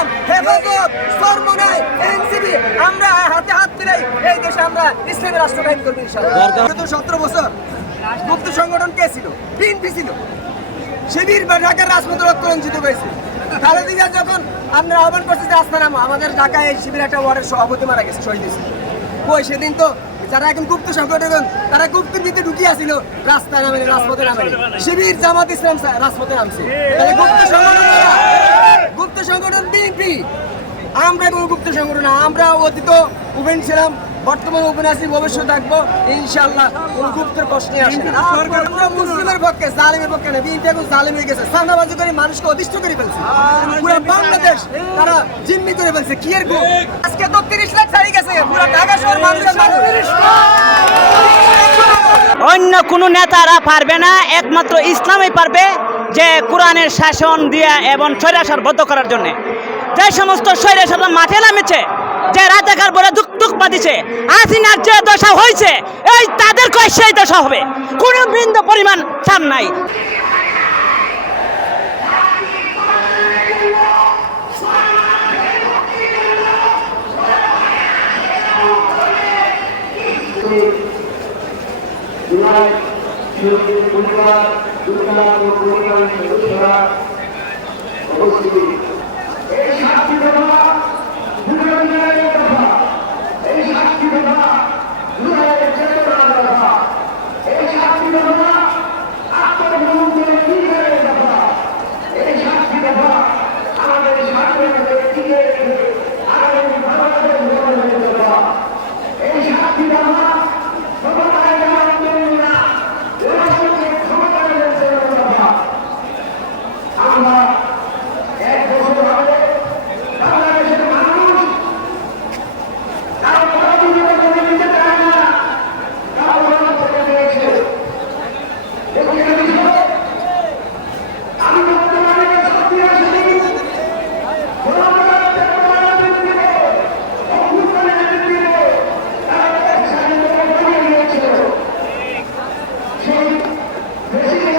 ইসলাম হেফাজত সরমনাই এনসিবি আমরা হাতে হাত মিলাই এই দেশে আমরা ইসলামের রাষ্ট্র কায়েম করব ইনশাআল্লাহ। সতেরো বছর গুপ্ত সংগঠন কে ছিল? বিএনপি ছিল। শিবির বা ঢাকার রাজপথে রক্ত হয়েছে। খালেদা জিয়া যখন আমরা আহ্বান করছি যে আস্থা নামো আমাদের ঢাকায় এই শিবির একটা ওয়ার্ডের সভাপতি মারা গেছে শহীদ হয়েছে। কই সেদিন তো যারা এখন গুপ্ত সংগঠন তারা গুপ্তের ভিতরে ঢুকিয়ে আসছিল রাস্তা নামে রাজপথে নামে। শিবির জামাত ইসলাম রাজপথে নামছে। তাহলে গুপ্ত সংগঠন? গুপ্ত সংগঠন বিএনপি। আমরা কোনো গুপ্ত সংগঠন না আমরা অতীত ওপেন ছিলাম বর্তমানে ওপেন আছি ভবিষ্যৎ থাকব ইনশাল্লাহ কোন গুপ্তের প্রশ্নে আসে আমরা মুসলিমের পক্ষে জালিমের পক্ষে না বিএনপি এখন জালিম হয়ে গেছে। সামনাবাজি করে মানুষকে অধিষ্ঠ করে ফেলছে। পুরো বাংলাদেশ তারা জিম্মি করে ফেলছে। কি এর? আজকে তো তিরিশ লাখ ছাড়ি গেছে। পুরো ঢাকা শহর মানুষের মানুষ। অন্য কোনো নেতারা পারবে না একমাত্র ইসলামই পারবে। যে কোরআনের শাসন দিয়া এবং স্বৈরাচার বদ্ধ করার জন্য। যে সমস্ত স্বৈরাচাররা মাঠে নামেছে, যে রাজাকার বলে দুঃখ দুঃখ পাতিছে আসিনার যে দশা হয়েছে, এই তাদের কয় সেই দশা হবে। কোনো বিন্দু পরিমাণ ছাড় নাই। জুলাই শহীদ পরিবার ¡Felicidades!